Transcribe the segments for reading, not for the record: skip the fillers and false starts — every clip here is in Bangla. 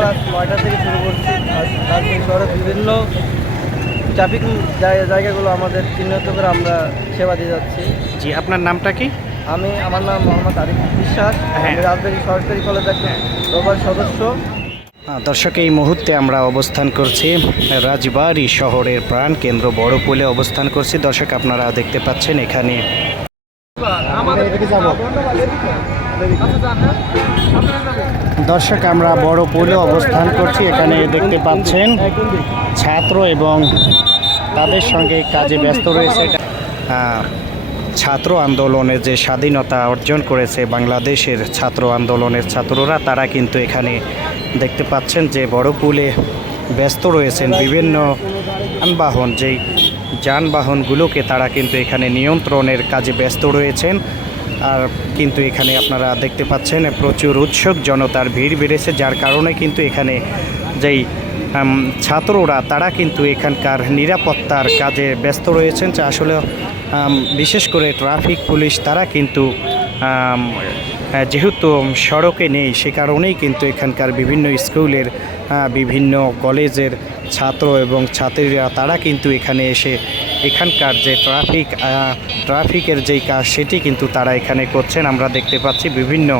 সকাল 9টা থেকে শুরু করছি। আর রাজশাহী শহরের বিভিন্ন ট্রাফিক জায়গাগুলো আমাদের চিহ্নিত করে আমরা সেবা দিয়ে যাচ্ছি। জি, আপনার নামটা কি? আমার নাম মোহাম্মদ আরিফ বিশ্বাস। হ্যাঁ। আমি রাজবাড়ী সরকারি কলেজ একজন রোভার সদস্য। দর্শক, এই মুহূর্তে আমরা অবস্থান করছি রাজবাড়ী শহরের প্রাণকেন্দ্র বড়পুলে অবস্থান করছি। দর্শক, আপনারা দেখতে পাচ্ছেন এখানে দর্শক আমরা বড়পুলে অবস্থান করছি। এখানে দেখতে পাচ্ছেন ছাত্র এবং তাদের সঙ্গে কাজে ব্যস্ত রয়েছে। ছাত্র আন্দোলনে যে স্বাধীনতা অর্জন করেছে বাংলাদেশের ছাত্র আন্দোলনের ছাত্ররা, তারা কিন্তু এখানে দেখতে পাচ্ছেন যে বড়পুলে ব্যস্ত রয়েছেন। বিভিন্ন যানবাহন, যেই যানবাহনগুলোকে তারা কিন্তু এখানে নিয়ন্ত্রণের কাজে ব্যস্ত রয়েছেন। আর কিন্তু এখানে আপনারা দেখতে পাচ্ছেন প্রচুর উৎসুক জনতার ভিড় বেড়েছে, যার কারণে কিন্তু এখানে যেই ছাত্ররা তারা কিন্তু এখানকার নিরাপত্তার কাজে ব্যস্ত রয়েছেন। যা আসলে বিশেষ করে ট্রাফিক পুলিশ তারা কিন্তু যেহেতু সড়কে নেই, সে কারণেই কিন্তু এখানকার বিভিন্ন স্কুলের বিভিন্ন কলেজের ছাত্র এবং ছাত্রীরা তারা কিন্তু এখানে এসে এখানকার যে ট্রাফিকের যেই কাজ সেটি কিন্তু তারা এখানে করছেন। আমরা দেখতে পাচ্ছি বিভিন্ন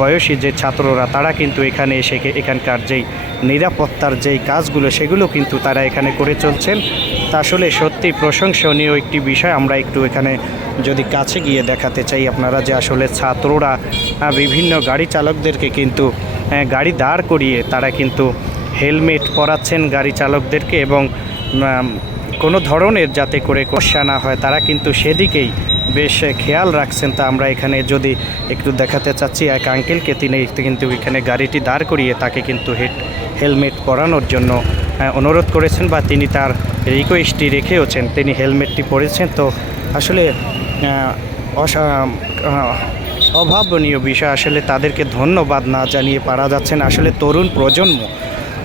বয়সী যে ছাত্ররা তারা কিন্তু এখানে এসে এখানকার যেই নিরাপত্তার যেই কাজগুলো সেগুলো কিন্তু তারা এখানে করে চলছেন। তা আসলে সত্যি প্রশংসনীয় একটি বিষয়। আমরা একটু এখানে যদি কাছে গিয়ে দেখাতে চাই আপনারা যে আসলে ছাত্ররা বিভিন্ন গাড়ি চালকদেরকে কিন্তু গাড়ি দাঁড় করিয়ে তারা কিন্তু হেলমেট পরাচ্ছেন গাড়ি চালকদেরকে, এবং কোনো ধরনের যাতে করে সমস্যা না হয় তারা কিন্তু সেদিকেই বেশ খেয়াল রাখছেন। তা আমরা এখানে যদি একটু দেখাতে চাচ্ছি এক আঙ্কেলকে, তিনি কিন্তু এখানে গাড়িটি দাঁড় করিয়ে তাকে কিন্তু হেলমেট পরানোর জন্য অনুরোধ করেছেন, বা তিনি তার রিকোয়েস্টটি রেখেওছেন, তিনি হেলমেটটি পরেছেন। তো আসলে অভাবনীয় বিষয়, আসলে তাদেরকে ধন্যবাদ না জানিয়ে পারা যাচ্ছে না। আসলে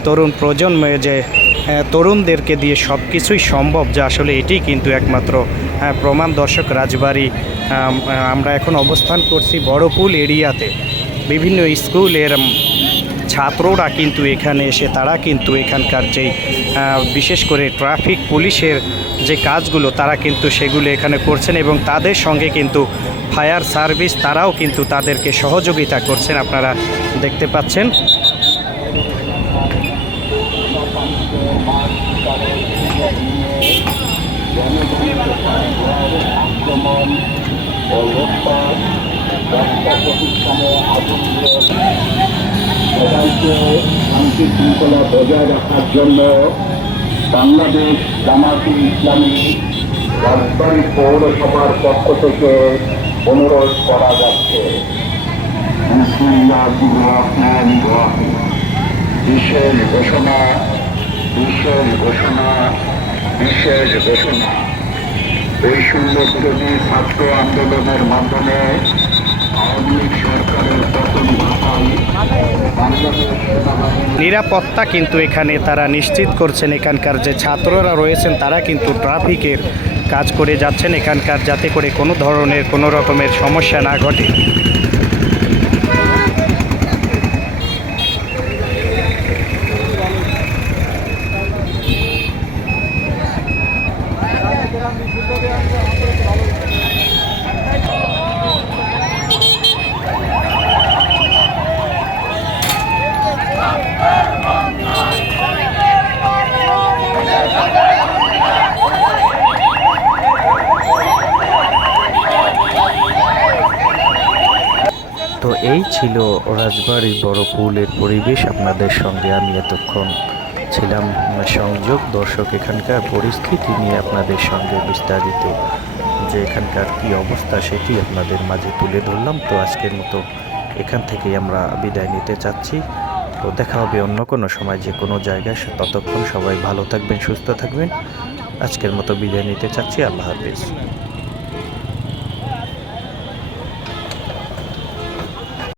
তরুণ প্রজন্মে যে তরুণদেরকে দিয়ে সব কিছুই সম্ভব, যা আসলে এটি কিন্তু একমাত্র প্রমাণ। দর্শক, রাজবাড়ী আমরা এখন অবস্থান করছি বড়পুল এরিয়াতে। বিভিন্ন স্কুলের ছাত্ররা কিন্তু এখানে এসে তারা কিন্তু এখানকার যেই বিশেষ করে ট্রাফিক পুলিশের যে কাজগুলো তারা কিন্তু সেগুলো এখানে করছেন, এবং তাদের সঙ্গে কিন্তু ফায়ার সার্ভিস তারাও কিন্তু তাদেরকে সহযোগিতা করছেন, আপনারা দেখতে পাচ্ছেন। সবাইকে শান্তি শৃঙ্খলা বজায় রাখার জন্য বাংলাদেশ জামায়াতে ইসলামী রাজবাড়ী পৌরসভার পক্ষ থেকে অনুরোধ করা যাচ্ছে। বিশেষ ঘোষণা বৈষম্য বিরোধী ছাত্র আন্দোলনের মাধ্যমে আওয়ামী লীগ সরকারের পতন ঘটায় নিরাপত্তা কিন্তু এখানে তারা নিশ্চিত করছেন। এখানকার যে ছাত্ররা রয়েছেন তারা কিন্তু ট্রাফিকের কাজ করে যাচ্ছেন এখানকার, যাতে করে কোনো রকমের সমস্যা না ঘটে। তো এই ছিল রাজবাড়ীর বড়পুলের পরিবেশ। আপনাদের সঙ্গে আমি এতক্ষণ ছিলাম সংযোগ। দর্শক, এখানকার পরিস্থিতি নিয়ে আপনাদের সঙ্গে বিস্তারিত যে এখানকার কী অবস্থা সেটি আপনাদের মাঝে তুলে ধরলাম। তো আজকের মতো এখান থেকেই আমরা বিদায় নিতে চাচ্ছি। তো দেখা হবে অন্য কোনো সময় যে কোনো জায়গায়। ততক্ষণ সবাই ভালো থাকবেন, সুস্থ থাকবেন। আজকের মতো বিদায় নিতে চাচ্ছি। আল্লাহ হাফিজ।